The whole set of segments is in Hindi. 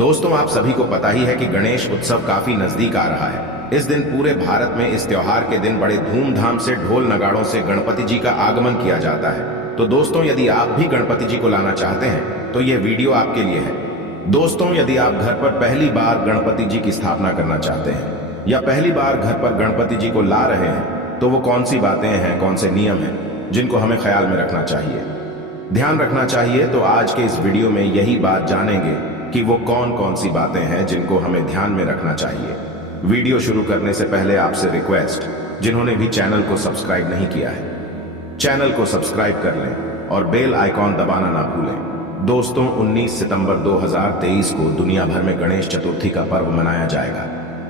दोस्तों, आप सभी को पता ही है कि गणेश उत्सव काफी नजदीक आ रहा है। इस दिन पूरे भारत में इस त्योहार के दिन बड़े धूमधाम से ढोल नगाड़ों से गणपति जी का आगमन किया जाता है। तो दोस्तों, यदि आप भी गणपति जी को लाना चाहते हैं तो यह वीडियो आपके लिए है। दोस्तों, यदि आप घर पर पहली बार गणपति जी की स्थापना करना चाहते हैं या पहली बार घर पर गणपति जी को ला रहे हैं तो वो कौन सी बातें हैं, कौन से नियम हैं जिनको हमें ख्याल में रखना चाहिए, ध्यान रखना चाहिए, तो आज के इस वीडियो में यही बात जानेंगे कि वो कौन कौन सी बातें हैं जिनको हमें ध्यान में रखना चाहिए। वीडियो शुरू करने से पहले आपसे रिक्वेस्ट, जिन्होंने भी चैनल को सब्सक्राइब नहीं किया है, चैनल को सब्सक्राइब कर लें और बेल आइकॉन दबाना ना भूलें। दोस्तों, 19 सितंबर 2023 को दुनिया भर में गणेश चतुर्थी का पर्व मनाया जाएगा।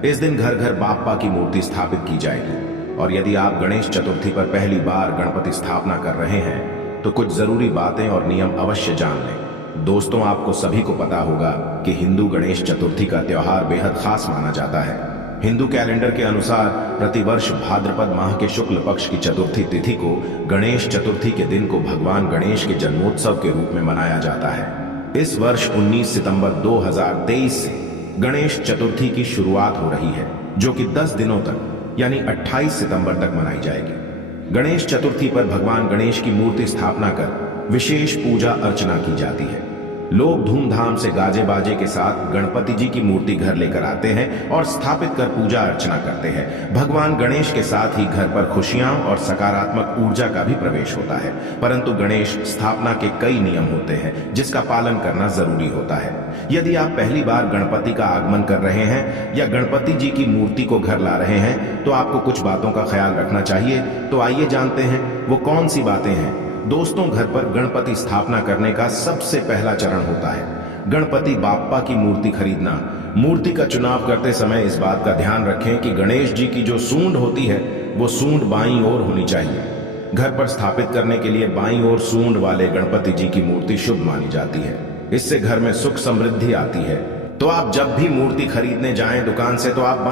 इस दिन घर घर बाप्पा की मूर्ति स्थापित की जाएगी। और यदि आप गणेश चतुर्थी पर पहली बार गणपति स्थापना कर रहे हैं तो कुछ जरूरी बातें और नियम अवश्य जान लें। दोस्तों, आपको सभी को पता होगा कि हिंदू गणेश चतुर्थी का त्योहार बेहद खास माना जाता है। हिंदू कैलेंडर के अनुसार प्रतिवर्ष भाद्रपद माह के शुक्ल पक्ष की चतुर्थी तिथि को गणेश चतुर्थी के दिन को भगवान गणेश के जन्मोत्सव के रूप में मनाया जाता है। इस वर्ष 19 सितंबर 2023 से गणेश चतुर्थी की शुरुआत हो रही है, जो कि 10 दिनों तक यानी 28 सितंबर तक मनाई जाएगी। गणेश चतुर्थी पर भगवान गणेश की मूर्ति स्थापना कर विशेष पूजा अर्चना की जाती है। लोग धूमधाम से गाजे बाजे के साथ गणपति जी की मूर्ति घर लेकर आते हैं और स्थापित कर पूजा अर्चना करते हैं। भगवान गणेश के साथ ही घर पर खुशियां और सकारात्मक ऊर्जा का भी प्रवेश होता है। परंतु गणेश स्थापना के कई नियम होते हैं जिसका पालन करना जरूरी होता है। यदि आप पहली बार गणपति का आगमन कर रहे हैं या गणपति जी की मूर्ति को घर ला रहे हैं तो आपको कुछ बातों का ख्याल रखना चाहिए। तो आइए जानते हैं वो कौन सी बातें हैं। दोस्तों, घर पर गणपति स्थापना करने का सबसे पहला चरण होता है गणपति बाप्पा की मूर्ति खरीदना। मूर्ति का चुनाव करते समय इस बात का ध्यान रखें कि गणेश जी की जो सूंड होती है वो सूंड बाईं ओर होनी चाहिए। घर पर स्थापित करने के लिए बाईं ओर सूंड वाले गणपति जी की मूर्ति शुभ मानी जाती है। इससे घर में सुख समृद्धि आती है। तो आप जब भी मूर्ति खरीदने जाएं दुकान से तो आप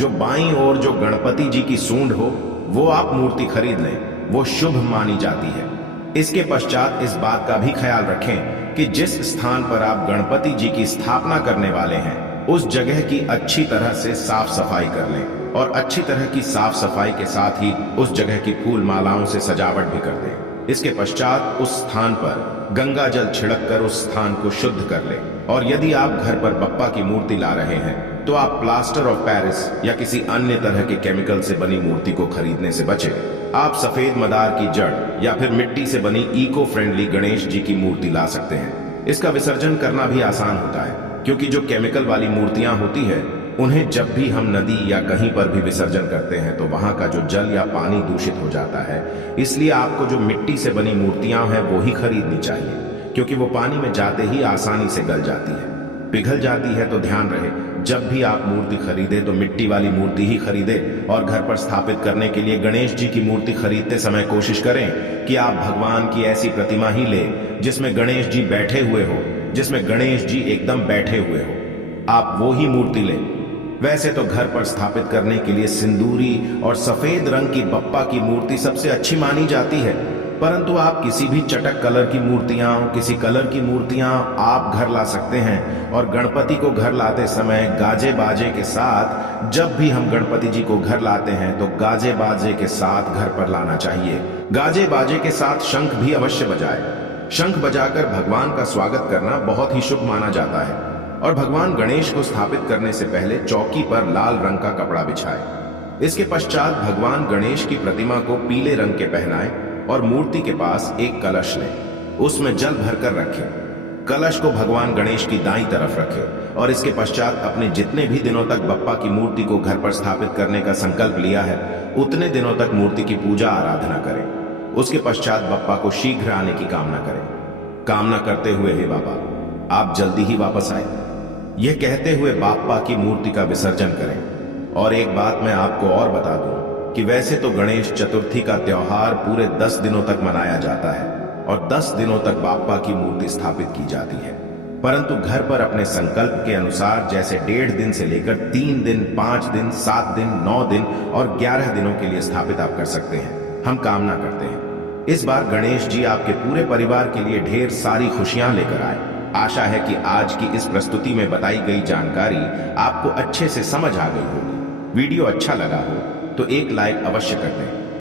बाईं ओर जो गणपति जी की सूंड हो वो आप मूर्ति खरीद लें, वो शुभ मानी जाती है। इसके पश्चात इस बात का भी ख्याल रखें कि जिस स्थान पर आप गणपति जी की स्थापना करने वाले हैं उस जगह की अच्छी तरह से साफ सफाई कर लें और अच्छी तरह की साफ सफाई के साथ ही उस जगह की फूल मालाओं से सजावट भी कर दें। इसके पश्चात उस स्थान पर गंगा जल छिड़क कर उस स्थान को शुद्ध कर लें। और यदि आप घर पर बप्पा की मूर्ति ला रहे हैं तो आप प्लास्टर ऑफ पेरिस या किसी अन्य तरह के केमिकल से बनी मूर्ति को खरीदने से बचें। आप सफेद मदार की जड़ या फिर मिट्टी से बनी इको फ्रेंडली गणेश जी की मूर्ति ला सकते हैं। इसका विसर्जन करना भी आसान होता है, क्योंकि जो केमिकल वाली मूर्तियां होती है उन्हें जब भी हम नदी या कहीं पर भी विसर्जन करते हैं तो वहां का जो जल या पानी दूषित हो जाता है। इसलिए आपको जो मिट्टी से बनी मूर्तियां हैं वो ही खरीदनी चाहिए, क्योंकि वो पानी में जाते ही आसानी से गल जाती है, पिघल जाती है। तो ध्यान रहे, जब भी आप मूर्ति खरीदे तो मिट्टी वाली मूर्ति ही खरीदे। और घर पर स्थापित करने के लिए गणेश जी की मूर्ति खरीदते समय कोशिश करें कि आप भगवान की ऐसी प्रतिमा ही ले जिसमें गणेश जी बैठे हुए हो, जिसमें गणेश जी एकदम बैठे हुए हो, आप वो ही मूर्ति लें। वैसे तो घर पर स्थापित करने के लिए सिंदूरी और सफेद रंग की बप्पा की मूर्ति सबसे अच्छी मानी जाती है, परंतु आप किसी भी चटक कलर की मूर्तियां, किसी कलर की मूर्तियां आप घर ला सकते हैं। और गणपति को घर लाते समय गाजे बाजे के साथ, जब भी हम गणपति जी को घर लाते हैं तो गाजे बाजे के साथ घर पर लाना चाहिए। गाजे बाजे के साथ शंख भी अवश्य बजाए। शंख बजाकर भगवान का स्वागत करना बहुत ही शुभ माना जाता है। और भगवान गणेश को स्थापित करने से पहले चौकी पर लाल रंग का कपड़ा बिछाए। इसके पश्चात भगवान गणेश की प्रतिमा को पीले रंग के पहनाए और मूर्ति के पास एक कलश लें, उसमें जल भरकर रखें। कलश को भगवान गणेश की दाईं तरफ रखें और इसके पश्चात अपने जितने भी दिनों तक बप्पा की मूर्ति को घर पर स्थापित करने का संकल्प लिया है उतने दिनों तक मूर्ति की पूजा आराधना करें। उसके पश्चात बप्पा को शीघ्र आने की कामना करें। कामना करते हुए, हे बाबा आप जल्दी ही वापस आए, यह कहते हुए बाप्पा की मूर्ति का विसर्जन करें। और एक बात मैं आपको और बता दूं कि वैसे तो गणेश चतुर्थी का त्योहार पूरे 10 दिनों तक मनाया जाता है और 10 दिनों तक बाप्पा की मूर्ति स्थापित की जाती है, परंतु घर पर अपने संकल्प के अनुसार जैसे 1.5 दिन से लेकर 3 दिन, 5 दिन, 7 दिन, 9 दिन और 11 दिनों के लिए स्थापित आप कर सकते हैं। हम कामना करते हैं इस बार गणेश जी आपके पूरे परिवार के लिए ढेर सारी खुशियां लेकर आए। आशा है कि आज की इस प्रस्तुति में बताई गई जानकारी आपको अच्छे से समझ आ गई होगी। वीडियो अच्छा लगा हो तो एक लाइक अवश्य कर दें।